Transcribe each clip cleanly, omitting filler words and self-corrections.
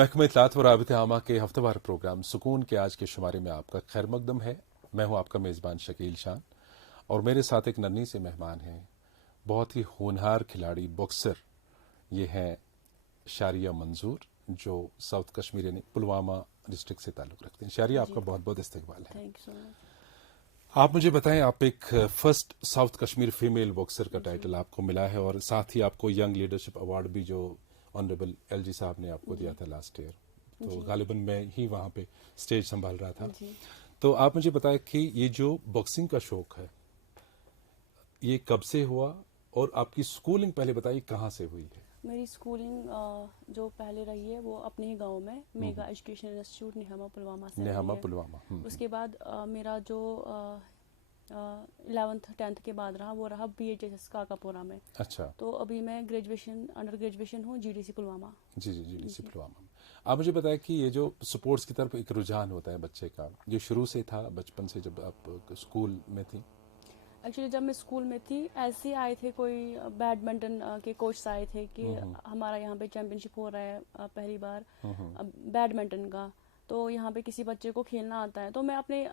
محکمہ اطلاعات و رابطہ عامہ کے ہفتہ وار پروگرام سکون کے آج کے شمارے میں آپ کا خیر مقدم ہے. میں ہوں آپ کا میزبان شکیل شان اور میرے ساتھ ایک ننھی سے مہمان ہیں, بہت ہی ہونہار کھلاڑی باکسر. یہ ہیں شاریہ منظور جو ساؤتھ کشمیر یعنی پلوامہ ڈسٹرکٹ سے تعلق رکھتے ہیں. شاریہ, آپ کا بہت بہت استقبال ہے. آپ مجھے بتائیں, آپ ایک first south Kashmir female boxer کا ٹائٹل آپ کو ملا ہے اور ساتھ ہی آپ کو ینگ لیڈرشپ ایوارڈ بھی جو آنریبل ایل جی صاحب نے آپ کو دیا تھا لاسٹ ایئر, تو غالباً میں ہی وہاں پہ اسٹیج سنبھال رہا تھا. تو آپ مجھے بتائیں کہ یہ جو باکسنگ کا شوق ہے یہ کب سے ہوا, اور آپ کی سکولنگ پہلے بتائیے کہاں سے ہوئی ہے؟ میری سکولنگ جو پہلے رہی ہے وہ اپنے ہی گاؤں میں میگا ایجوکیشن انسٹیٹیوٹ نہامہ پلوامہ سے نہامہ رہی ہے. پلوامہ. اس کے بعد میرا جو 11th 10th کے بعد رہا وہ رہا B H S S Kakapora میں. اچھا, تو ابھی میں انڈر گریجویشن ہوں G D C Pulwama. G D C Pulwama. آپ مجھے بتائیں کہ یہ جو سپورٹس کی طرف ایک رجحان ہوتا ہے بچے کا, یہ شروع سے تھا بچپن سے جب آپ اسکول میں تھیں؟ ایکچولی جب میں اسکول میں تھی ایسے ہی آئے تھے کوئی بیڈمنٹن کے کوچ آئے تھے کہ ہمارا یہاں پہ چیمپئن شپ ہو رہا ہے پہلی بار بیڈمنٹن کا, تو یہاں پہ کسی بچے کو کھیلنا آتا ہے. تو میں اپنے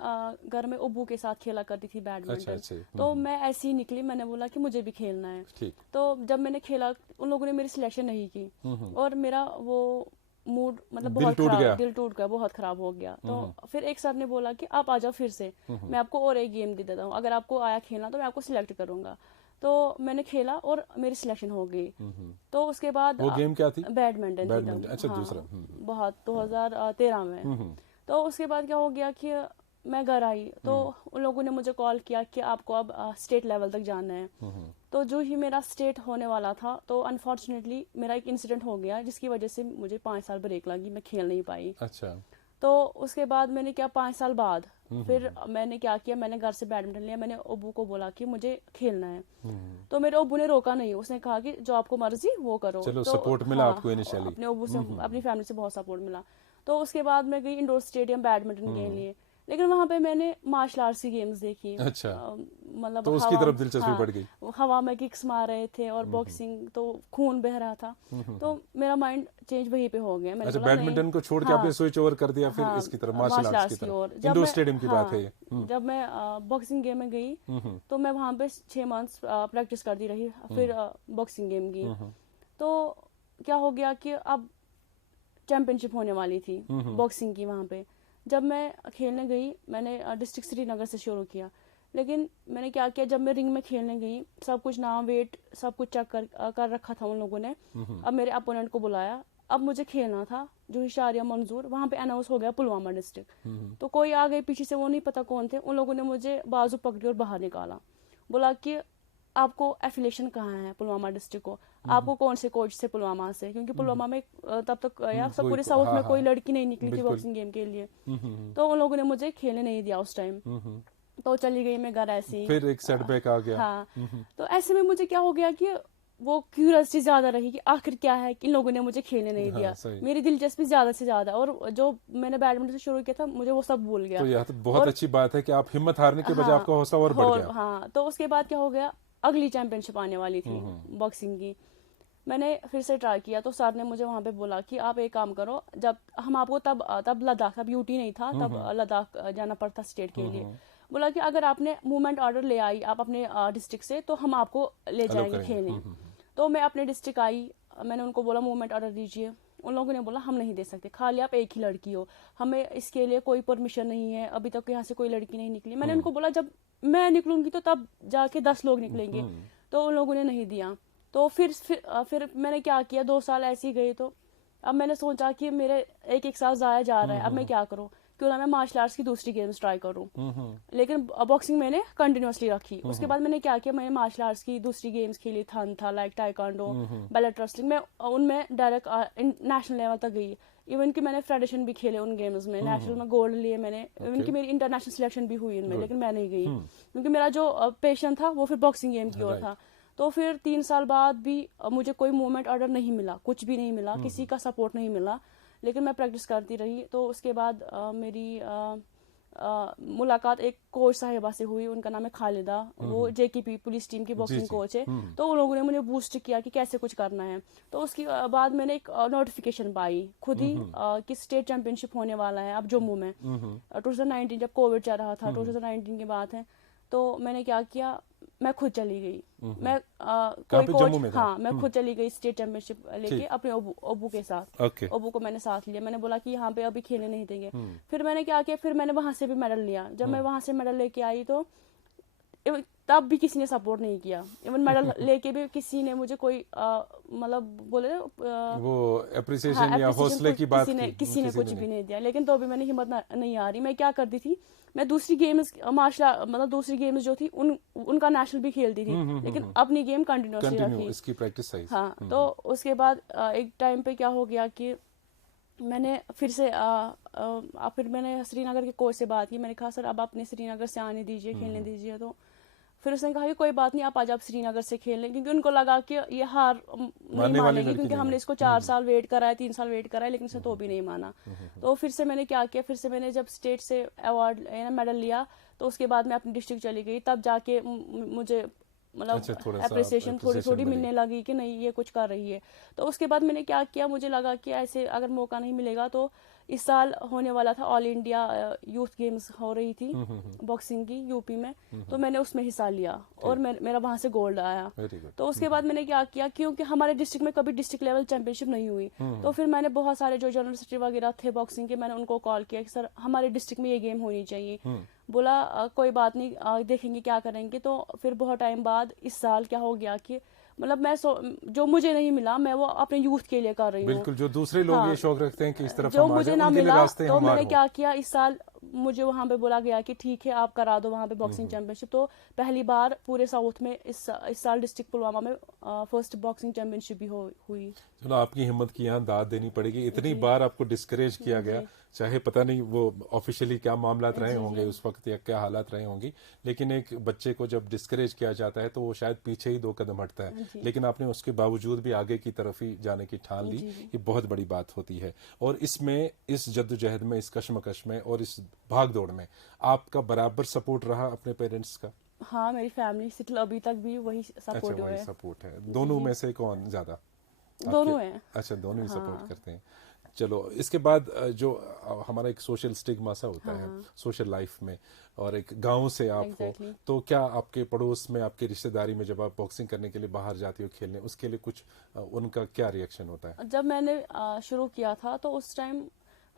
گھر میں ابو کے ساتھ کھیلا کرتی تھی بیڈمنٹن. تو میں ایسی ہی نکلی, میں نے بولا کہ مجھے بھی کھیلنا ہے. تو جب میں نے کھیلا ان لوگوں نے میری سلیکشن نہیں کی اور میرا وہ موڈ مطلب بہت خراب, دل ٹوٹ گیا, بہت خراب ہو گیا. تو پھر ایک سر نے بولا کہ آپ آ جاؤ پھر سے, میں آپ کو اور ایک گیم دے دیتا ہوں, اگر آپ کو آیا کھیلنا تو میں آپ کو سلیکٹ کروں گا. تو میں نے kھیلا اور میری سلیکشن ہو گئی. تو اس کے بعد وہ گیم کیا تھی؟ بیڈمنٹن تھی تب. اچھا, دوسرا بہت 2013 میں. تو اس کے بعد کیا ہو گیا کہ میں گھر آئی تو ان لوگوں نے مجھے کال کیا کہ آپ کو اب اسٹیٹ لیول تک جانا ہے. تو جو ہی میرا اسٹیٹ ہونے والا تھا تو انفارچونیٹلی میرا ایک انسیڈنٹ ہو گیا جس کی وجہ سے مجھے 5 سال بریک لگی, میں کھیل نہیں پائی. اچھا. تو اس کے بعد میں نے کیا 5 سال بعد پھر میں نے کیا کیا, میں نے گھر سے بیڈمنٹن لیا. میں نے ابو کو بولا کہ مجھے کھیلنا ہے. تو میرے ابو نے روکا نہیں, اس نے کہا کہ جو آپ کو مرضی وہ کرو. چلو تو سپورٹ ملا آپ کو انیشلی, اپنے ابو سے اپنی فیملی سے بہت سپورٹ ملا. تو اس کے بعد میں گئی انڈور اسٹیڈیم بیڈمنٹن کے لیے, لیکن وہاں پہ میں نے مارشل آرٹس کی گیمز دیکھی. مطلب تو اس کی طرف دلچسپی بڑھ گئی. ہوا میں ککس مار رہے تھے اور باکسنگ, تو خون بہ رہا تھا. تو میرا مائنڈ چینج وہیں پہ ہو گیا. اچھا, بیڈمنٹن کو چھوڑ کے آپ نے سوئچ اوور کر دیا پھر اس کی طرف مارشل آرٹس کی طرف. انڈور اسٹیڈیم کی بات ہے یہ. جب میں باکسنگ گیم میں گئی تو میں وہاں پہ 6 months پریکٹس کرتی رہی, پھر باکسنگ گیم کی. تو کیا ہو گیا کہ اب چیمپئن شپ ہونے والی تھی باکسنگ کی وہاں پہ. جب میں کھیلنے گئی میں نے ڈسٹرکٹ سری نگر سے شروع کیا, لیکن میں نے کیا جب میں رنگ میں کھیلنے گئی سب کچھ نام ویٹ سب کچھ چیک کر رکھا تھا ان لوگوں نے. اب میرے اپوننٹ کو بلایا, اب مجھے کھیلنا تھا جو شاریہ منظور, وہاں پہ اناؤنس ہو گیا پلوامہ ڈسٹرکٹ. تو کوئی آ گئے پیچھے سے, وہ نہیں پتا کون تھے, ان لوگوں نے مجھے بازو پکڑی اور باہر نکالا. بولا کہ آپ کو ایفیلیشن کہاں ہے پلوامہ ڈسٹرکٹ کو, آپ کو کون سے کوچ سے پلوامہ سے, کیونکہ پلوامہ میں تب تک یا سب پورے ساؤتھ میں کوئی لڑکی نہیں نکلی تھی باکسنگ گیم کے لیے. تو ان لوگوں نے مجھے کھیلنے نہیں دیا اس ٹائم. تو چلی گئی میں گھر ایسی, پھر ایک سیٹ بیک آ گیا. ہاں. تو ایسے میں مجھے کیا ہو گیا کہ وہ کیوریوسٹی زیادہ رہی کہ آخر کیا ہے کہ ان لوگوں نے مجھے کھیلنے نہیں دیا. میری دلچسپی زیادہ سے زیادہ, اور جو میں نے بیڈمنٹن سے شروع کیا تھا مجھے وہ سب بھول گیا. تو یہ بہت اچھی بات ہے کہ آپ ہمت ہارنے کے بجائے آپ کا حوصلہ اور بڑھ گیا. ہاں. تو اس کے بعد کیا ہو گیا, اگلی چیمپئن شپ آنے والی تھی باکسنگ کی. میں نے پھر سے ٹرائی کیا تو سر نے مجھے وہاں پہ بولا کہ آپ ایک کام کرو, جب ہم آپ کو تب لداخ, تب یوٹی نہیں تھا, تب لداخ جانا پڑتا اسٹیٹ کے لیے. بولا کہ اگر آپ نے موومنٹ آرڈر لے آئی آپ اپنے ڈسٹرکٹ سے تو ہم آپ کو لے جائیں گے کھیلنے. تو میں اپنے ڈسٹرکٹ آئی, میں نے ان کو بولا موومنٹ آرڈر دیجیے. ان لوگوں نے بولا ہم نہیں دے سکتے, خالی آپ ایک ہی لڑکی ہو, ہمیں اس کے لیے کوئی پرمیشن نہیں ہے, ابھی تک یہاں سے کوئی لڑکی نہیں نکلی. میں نے ان کو بولا جب میں نکلوں گی تو تب جا کے 10 لوگ نکلیں گے. تو ان لوگوں نے نہیں دیا. تو پھر میں نے کیا کیا, 2 سال ایسے ہی گئے. تو اب میں نے سوچا کہ میرے ایک سال ضائع جا رہا ہے, اب میں کیا کروں, کیوں نہ میں مارشل آرٹس کی دوسری گیمز ٹرائی کروں. لیکن باکسنگ میں نے کنٹینیوسلی رکھی. اس کے بعد میں نے کیا کیا, میں نے مارشل آرٹس کی دوسری گیمز کھیلی, تھن تھا, لائک ٹائیکانڈو, بیلٹ ریسلنگ, میں ان میں ڈائریکٹ نیشنل لیول تک گئی. ایون کہ میں نے فیڈریشن بھی کھیلے ان گیمز میں, نیشنل میں گولڈ لیے میں نے, ایون کہ میری انٹرنیشنل سلیکشن بھی ہوئی ان میں, لیکن میں نہیں گئی کیونکہ میرا جو پیشن تھا وہ پھر باکسنگ گیم کی اور تھا. تو پھر 3 سال بعد بھی مجھے کوئی موومنٹ آرڈر نہیں ملا, کچھ بھی نہیں ملا, کسی کا سپورٹ نہیں ملا, لیکن میں پریکٹس کرتی رہی. تو اس کے بعد میری ملاقات ایک کوچ صاحبہ سے ہوئی, ان کا نام ہے خالدہ, وہ JKP پولیس ٹیم کی باکسنگ کوچ ہے. تو ان لوگوں نے مجھے بوسٹ کیا کہ کیسے کچھ کرنا ہے. تو اس کے بعد میں نے ایک نوٹیفیکیشن پائی خود ہی کہ اسٹیٹ چیمپئن شپ ہونے والا ہے اب جموں میں 2019, جب کووڈ چل رہا تھا, 2019 کی بات ہے. تو میں نے کیا کیا, میں خود چلی گئی. میں کوئی کوچ, ہاں میں خود چلی گئی اسٹیٹ چیمپئن شپ لے کے اپنے ابو کے ساتھ. ابو کو میں نے ساتھ لیا, میں نے بولا کہ یہاں پہ ابھی کھیلنے نہیں دیں گے. پھر میں نے کیا کیا, پھر میں نے وہاں سے بھی میڈل لیا. جب میں وہاں سے میڈل لے کے آئی تو تب بھی کسی نے سپورٹ نہیں کیا. ایون میڈل لے کے بھی کسی نے مجھے کوئی مطلب بولے وہ اپریسیشن یا حوصلے کی بات کسی نے کچھ بھی نہیں دیا. لیکن تو بھی میں نے ہمت نہیں آ رہی. میں کیا کرتی تھی, میں دوسری گیمز مطلب دوسری گیمز جو تھی ان کا نیشنل بھی کھیلتی تھی, لیکن اپنی گیم کنٹینیوسلی رکھی. اس کی پریکٹس صحیح. ہاں, تو اس کے بعد ایک ٹائم پہ کیا ہو گیا کہ میں نے پھر سے پھر میں نے سری نگر کے کوچ سے بات کی. میں نے کہا سر اب اپنے سری نگر سے آنے دیجیے, کھیلنے دیجیے. تو پھر اس نے کہا کہ کوئی بات نہیں, آپ آج آپ سری نگر سے کھیل لیں, کیونکہ ان کو لگا کہ یہ ہار نہیں مانیں گے, کیونکہ ہم نے اس کو 4 سال ویٹ کرا ہے, 3 سال ویٹ کرا ہے, لیکن اس نے تو بھی نہیں مانا. تو پھر سے میں نے کیا کیا, پھر سے میں نے جب اسٹیٹ سے ایوارڈ میڈل لیا تو اس کے بعد میں اپنی ڈسٹرکٹ چلی گئی. تب جا کے مجھے مطلب اپریسیشن تھوڑی ملنے لگی کہ نہیں یہ کچھ کر رہی ہے. تو اس کے بعد میں نے کیا کیا, مجھے لگا کہ ایسے اگر موقع نہیں ملے گا تو اس سال ہونے والا تھا آل انڈیا یوتھ گیمز ہو رہی تھی باکسنگ کی UP میں, تو میں نے اس میں حصہ لیا اور میرا وہاں سے گولڈ آیا. تو اس کے بعد میں نے کیا کیا, کیونکہ ہمارے ڈسٹرکٹ میں کبھی ڈسٹرکٹ لیول چیمپئن شپ نہیں ہوئی, تو پھر میں نے بہت سارے جو جنرل سیکرٹری وغیرہ تھے باکسنگ کے, میں نے ان کو کال کیا کہ سر ہمارے ڈسٹرکٹ میں یہ گیم ہونی چاہیے. بولا کوئی بات نہیں, دیکھیں گے کیا کریں گے. تو پھر بہت ٹائم بعد اس سال کیا ہو گیا کہ مطلب میں جو مجھے نہیں ملا میں وہ اپنے یوتھ کے لیے کر رہی ہوں. بالکل, جو دوسرے لوگ یہ شوق رکھتے ہیں کہ اس طرف جو مجھے نہ ملا, تو میں نے کیا کیا, اس سال مجھے وہاں پہ بولا گیا کہ ٹھیک ہے آپ کرا دو وہاں پہ باکسنگ چیمپئن شپ. تو پہلی بار پورے ساؤتھ میں اس سال ڈسٹرکٹ پلوامہ میں فرسٹ باکسنگ چیمپئن شپ بھی ہوئی. چلو, آپ کی ہمت کی یہاں داد دینی پڑے گی. اتنی بار آپ کو ڈسکریج کیا گیا, چاہے پتہ نہیں وہ آفیشلی کیا معاملات رہے ہوں گے اس وقت یا کیا حالات رہے ہوں گی, لیکن ایک بچے کو جب ڈسکریج کیا جاتا ہے تو وہ شاید پیچھے ہی 2 قدم ہٹتا ہے, لیکن آپ نے اس کے باوجود بھی آگے کی طرف ہی جانے کی ٹھان لی. یہ بہت بڑی بات ہوتی ہے. اور اس میں, اس جدوجہد میں, اس کشمکش میں اور اس بھاگ دوڑ میں آپ کا برابر سپورٹ رہا اپنے پیرنٹس کا؟ ہاں, میری فیملی سے ابھی تک بھی وہی سپورٹ ہے. دونوں میں سے کون زیادہ؟ دونوں ہیں. اچھا, دونوں ہی سپورٹ کرتے ہیں. چلو, اس کے بعد جو ہمارا ایک سوشل اسٹگما سا ہوتا ہے سوشل لائف میں, اور ایک گاؤں سے آپ ہو, تو کیا آپ کے پڑوس میں, آپ کے رشتہ داری میں جب آپ باکسنگ کرنے کے لیے باہر جاتی ہو کھیلنے, اس کے لیے کچھ ان کا کیا ریئیکشن ہوتا ہے؟ جب میں نے شروع کیا تھا تو اس ٹائم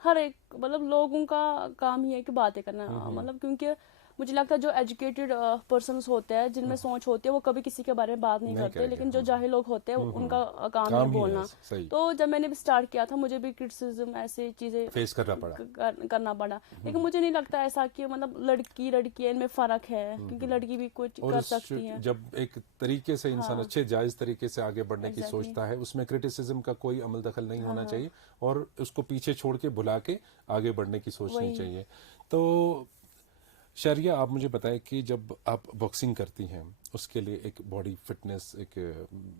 ہر ایک مطلب لوگوں کا کام ہی ہے کہ باتیں کرنا, مطلب کیونکہ مجھے لگتا ہے جو ایجوکیٹڈ پرسنس ہوتے ہیں, جن میں سوچ ہوتی ہے, وہ کبھی کسی کے بارے میں بات نہیں کرتے, لیکن جو جاہل لوگ ہوتے ہیں ان کا کام ہے بولنا. تو جب میں نے بھی اسٹارٹ کیا تھا مجھے بھی کرٹیسزم ایسے چیزیں فیس کرنا پڑا, لیکن مجھے نہیں لگتا ایسا کہ مطلب لڑکی ان میں فرق ہے, کیونکہ لڑکی بھی کچھ کر سکتی ہے. جب ایک طریقے سے انسان اچھے جائز طریقے سے آگے بڑھنے کی سوچتا ہے, اس میں کرٹیسزم کا کوئی عمل دخل نہیں ہونا چاہیے, اور اس کو پیچھے چھوڑ کے بھلا کے آگے بڑھنے کی سوچنی چاہیے. تو شہریہ, آپ مجھے بتائیں کہ جب آپ باکسنگ کرتی ہیں اس کے لیے ایک باڈی فٹنس, ایک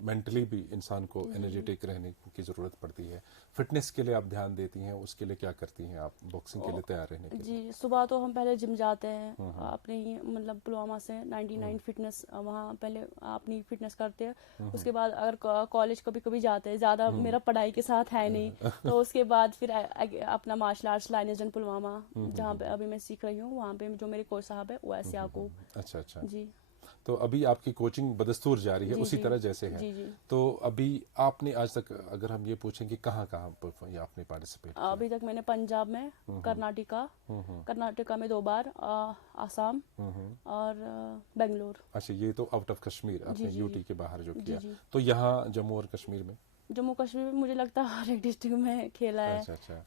مینٹلی بھی انسان کو انرجیٹک رہنے کی ضرورت پڑتی ہے. فٹنس کے لیے آپ دھیان دیتی ہیں, اس کے لیے کیا کرتی ہیں آپ باکسنگ کے لیے تیار رہنے کے لیے؟ جی, صبح تو ہم پہلے جم جاتے ہیں اپنے ہی مطلب پلوامہ سے 99 فٹنس, وہاں پہلے اپنی فٹنس کرتے ہیں. اس کے بعد اگر کالج کبھی کبھی جاتے ہیں, زیادہ میرا پڑھائی کے ساتھ ہے نہیں, تو اس کے بعد پھر اپنا مارشل آرٹس لائنسڈن پلوامہ جہاں پہ ابھی میں سیکھ رہی ہوں, وہاں پہ جو میرے کوچ صاحب ہے وہ ایسے یعقوب. اچھا. جی, تو ابھی آپ کی کوچنگ بدستور جاری ہے اسی طرح جیسے ہے. تو ابھی آپ نے آج تک, اگر ہم یہ پوچھیں کہ کہاں آپ نے پارٹیسپیٹ کیا؟ ابھی تک میں نے پنجاب میں, کرناٹکا میں 2 بار, آسام اور بنگلور. اچھا, یہ تو آؤٹ آف کشمیر, آپ نے UT کے باہر جو کیا. تو یہاں جموں اور کشمیر میں مجھے لگتا ہے ہر ایک ڈسٹرکٹ میں کھیلا ہے. اچھا.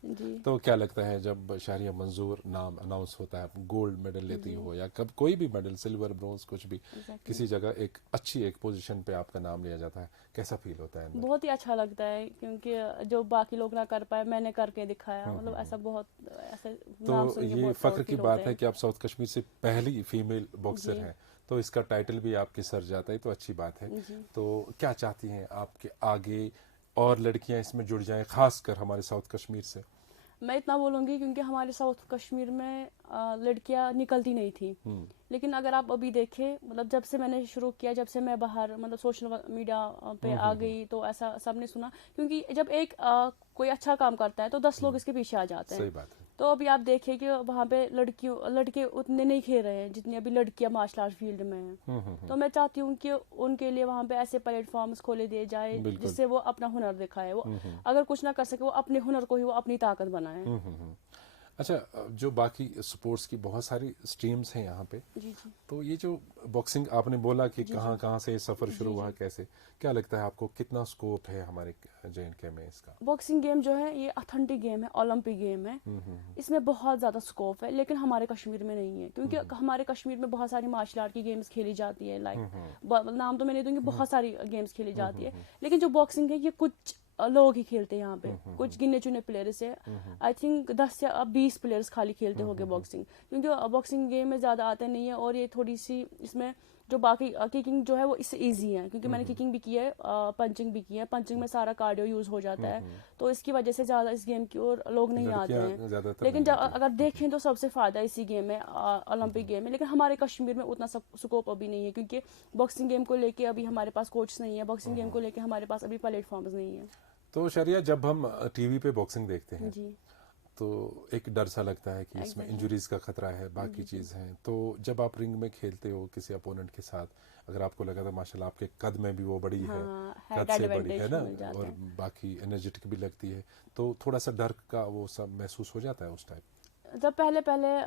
تو کیا لگتا ہے جب شہریہ منظور نام اناؤنس ہوتا ہے, گولڈ میڈل لیتی ہو یا کب کوئی بھی میڈل, سلور, برونز, کچھ بھی, کسی جگہ ایک اچھی ایک پوزیشن پہ آپ کا نام لیا جاتا ہے, کیسا فیل ہوتا ہے؟ بہت ہی اچھا لگتا ہے, کیونکہ جو باقی لوگ نہ کر پائے میں نے کر کے دکھایا, مطلب ایسا بہت ایسے نام سن کے یہ فخر کی بات ہے کہ آپ ساؤتھ کشمیر سے پہلی فیمیل باکسر ہیں, تو اس کا ٹائٹل بھی آپ کے سر جاتا ہے, تو اچھی بات ہے. تو کیا چاہتی ہیں آپ کے آگے اور لڑکیاں اس میں جڑ جائیں, خاص کر ہمارے ساؤتھ کشمیر سے؟ میں اتنا بولوں گی کیونکہ ہمارے ساؤتھ کشمیر میں لڑکیاں نکلتی نہیں تھی. لیکن اگر آپ ابھی دیکھیں مطلب جب سے میں نے شروع کیا, جب سے میں باہر مطلب سوشل میڈیا پہ آ گئی تو ایسا سب نے سنا, کیونکہ جب ایک کوئی اچھا کام کرتا ہے تو 10 لوگ اس کے پیچھے آ جاتے ہیں. صحیح بات ہے. تو ابھی آپ دیکھیں کہ وہاں پہ لڑکے اتنے نہیں کھیل رہے ہیں جتنی ابھی لڑکیاں مارشل آرٹ فیلڈ میں ہیں. تو میں چاہتی ہوں کہ ان کے لیے وہاں پہ ایسے پلیٹ فارمز کھولے دیے جائے جس سے وہ اپنا ہنر دکھائے. وہ اگر کچھ نہ کر سکے وہ اپنے ہنر کو ہی وہ اپنی طاقت بنائے. اچھا, جو باقی سپورٹس کی بہت ساری اسٹریمز ہیں یہاں پہ, جی جی. تو یہ جو باکسنگ آپ نے بولا کہ کہاں کہاں سے سفر شروع ہوا, کیسے, کیا لگتا ہے آپ کو کتنا اسکوپ ہے ہمارے JNK میں اس کا؟ باکسنگ گیم جو ہے یہ اتھینٹک گیم ہے, اولمپک گیم ہے. اس میں بہت زیادہ اسکوپ ہے, لیکن ہمارے کشمیر میں نہیں ہے کیونکہ ہمارے کشمیر میں بہت ساری مارشل آرٹ کی گیمز کھیلی جاتی ہے. لائک نام تو میں نہیں دوں گی, بہت ساری گیمز کھیلی جاتی ہے. لیکن جو باکسنگ ہے یہ کچھ لوگ ہی کھیلتے ہیں یہاں پہ, کچھ گنے چنے پلیئرس ہیں. آئی تھنک 10 یا 20 پلیئرس خالی کھیلتے ہوں گے باکسنگ, کیونکہ باکسنگ گیم میں زیادہ آتے نہیں ہے. اور یہ تھوڑی سی اس میں جو باقی ککنگ جو ہے وہ اس سے ایزی ہے, کیونکہ میں نے ککنگ بھی کی ہے, پنچنگ بھی کی ہے. پنچنگ میں سارا کارڈیو یوز ہو جاتا ہے, تو اس کی وجہ سے زیادہ اس گیم کی اور لوگ نہیں آتے ہیں. لیکن جب اگر دیکھیں تو سب سے فائدہ اسی گیم میں, اولمپک گیم میں. لیکن ہمارے کشمیر میں اتنا سکوپ ابھی نہیں ہے, کیونکہ باکسنگ گیم کو لے کے ابھی ہمارے پاس کوچز نہیں ہے, باکسنگ گیم کو لے کے ہمارے پاس ابھی پلیٹ فارمز نہیں ہیں. تو شریعہ, جب ہم ٹی وی پہ باکسنگ دیکھتے ہیں جی تو ایک ڈر سا لگتا ہے کہ اس میں انجریز کا خطرہ ہے, باقی چیز ہیں. تو جب آپ رنگ میں کھیلتے ہو کسی اپوننٹ کے ساتھ, اگر آپ کو لگا تو ماشاءاللہ آپ کے قد میں بھی وہ بڑی ہے, قد سے بڑی ہے نا, اور باقی انرجیٹک بھی لگتی ہے, تو تھوڑا سا ڈر کا وہ سب محسوس ہو جاتا ہے اس ٹائم؟ جب پہلے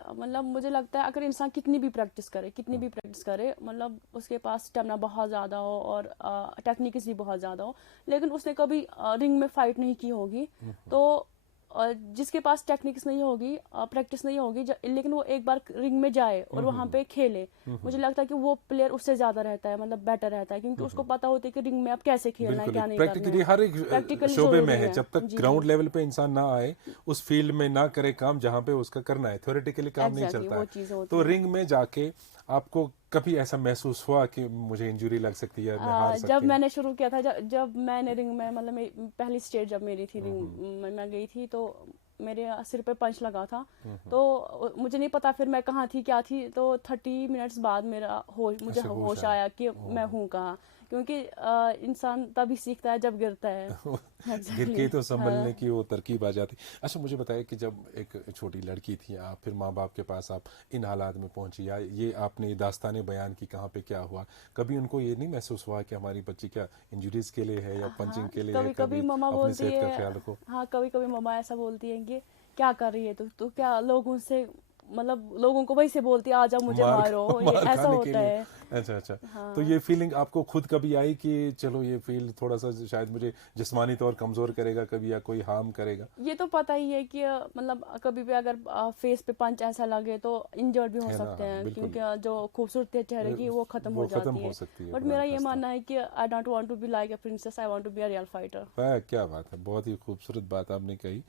مطلب مجھے لگتا ہے اگر انسان کتنی بھی پریکٹس کرے مطلب اس کے پاس اسٹیمنا بہت زیادہ ہو اور ٹیکنیکس بھی بہت زیادہ ہو, لیکن اس نے کبھی رنگ میں فائٹ نہیں کی ہوگی, تو جس کے پاس ٹیکنیکس نہیں ہوگی, پریکٹس نہیں ہوگی, لیکن وہ ایک بار رنگ میں جائے اور وہاں پہ کھیلے, مجھے لگتا ہے کہ وہ پلیئر اس سے زیادہ رہتا ہے, مطلب بیٹر رہتا ہے, کیونکہ اس کو پتا ہوتا ہے کہ رنگ میں اب کیسے کھیلنا ہے, کیا نہیں کرنا ہے. پریکٹیکلی ہر ایک شعبے میں ہے, جب تک گراؤنڈ لیول پہ انسان نہ آئے, اس فیلڈ میں نہ کرے کام جہاں پہ اس کا کرنا ہے, تھیوریٹیکلی کام نہیں چلتا ہے. تو رنگ میں جا کے آپ کو کبھی ایسا محسوس ہوا کہ مجھے انجری لگ سکتی ہے, میں ہار سکتی ہوں؟ جب میں نے شروع کیا تھا, جب میں نے رنگ میں مطلب پہلی اسٹیج جب میری تھی رنگ میں گئی تھی, تو میرے سر پہ پنچ لگا تھا, تو مجھے نہیں پتا پھر میں کہاں تھی کیا تھی. تو 30 منٹس بعد مجھے ہوش آیا کہ میں ہوں کہاں, کیونکہ انسان تبھی سیکھتا ہے جب گرتا ہے. گر کے تو سنبھلنے کی وہ ترکیب آ جاتی. اچھا, مجھے بتائیں کہ جب ایک چھوٹی لڑکی تھی آپ, پھر ماں باپ کے پاس آپ ان حالات میں پہنچی, یا یہ آپ نے داستانیں بیان کی کہاں پہ کیا ہوا, کبھی ان کو یہ نہیں محسوس ہوا کہ ہماری بچی کیا انجریز کے لیے ہے یا پنچنگ کے لیے ہے؟ کبھی ماما اپنی بولتی صحت کا ہے, خیال رکھو. ہاں کبھی کبھی ماما ایسا بولتی ہیں کہ کیا کر رہی ہے تو کیا لوگوں سے, مطلب لوگوں کو وہی سے بولتی ہے آ جاؤ مجھے مارو, یہ ایسا ہوتا ہے. اچھا, تو یہ فیلنگ آپ کو خود کبھی آئی کہ چلو یہ فیلڈ تھوڑا سا شاید مجھے جسمانی طور کمزور کرے گا کبھی, یا کوئی ہارم کرے گا؟ یہ تو پتہ ہی ہے کہ مطلب کبھی بھی اگر فیس پہ پنچ ایسا لگے تو انجرڈ بھی ہو سکتے ہیں, کیونکہ جو خوبصورتی چہرے کی وہ ختم ہو جاتی ہے. بٹ میرا یہ ماننا ہے کہ I don't want to be like a princess, I want to be a real fighter. کیا بات ہے, بہت ہی خوبصورت بات آپ نے کہی.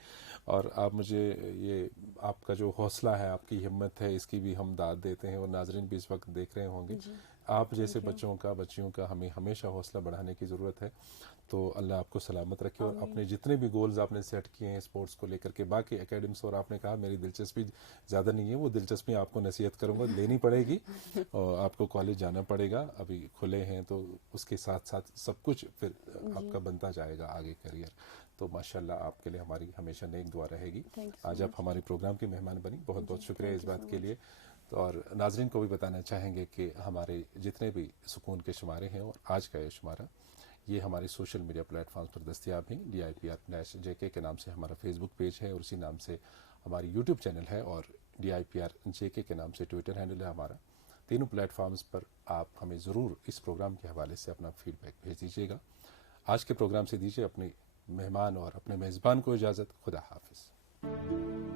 اور آپ مجھے یہ آپ کا جو حوصلہ ہے, آپ کی ہمت ہے, اس کی بھی ہم داد دیتے ہیں, اور ناظرین بھی اس وقت دیکھ رہے ہوں گے. آپ جیسے بچیوں کا ہمیں ہمیشہ حوصلہ بڑھانے کی ضرورت ہے. تو اللہ آپ کو سلامت رکھے, اور اپنے جتنے بھی گولز آپ نے سیٹ کیے ہیں اسپورٹس کو لے کر کے, باقی اکیڈمس, اور آپ نے کہا میری دلچسپی زیادہ نہیں ہے, وہ دلچسپی آپ کو نصیحت کروں گا لینی پڑے گی, اور آپ کو کالج جانا پڑے گا, ابھی کھلے ہیں تو اس کے ساتھ ساتھ سب کچھ پھر آپ کا بنتا جائے گا آگے کریئر. تو ماشاءاللہ آپ کے لیے ہماری ہمیشہ نیک دعا رہے گی. آج آپ ہمارے پروگرام کے مہمان بنی, بہت بہت شکریہ اس بات کے لیے. اور ناظرین کو بھی بتانا چاہیں گے کہ ہمارے جتنے بھی سکون کے شمارے ہیں, اور آج کا یہ شمارہ, یہ ہمارے سوشل میڈیا پلیٹ فارمز پر دستیاب ہیں. DIPR-JK کے نام سے ہمارا فیس بک پیج ہے, اور اسی نام سے ہماری یوٹیوب چینل ہے, اور DIPR-JK کے نام سے ٹویٹر ہینڈل ہے ہمارا. تینوں پلیٹ فارمز پر آپ ہمیں ضرور اس پروگرام کے حوالے سے اپنا فیڈ بیک بھیج دیجیے گا. آج کے پروگرام سے دیجیے اپنے مہمان اور اپنے میزبان کو اجازت. خدا حافظ.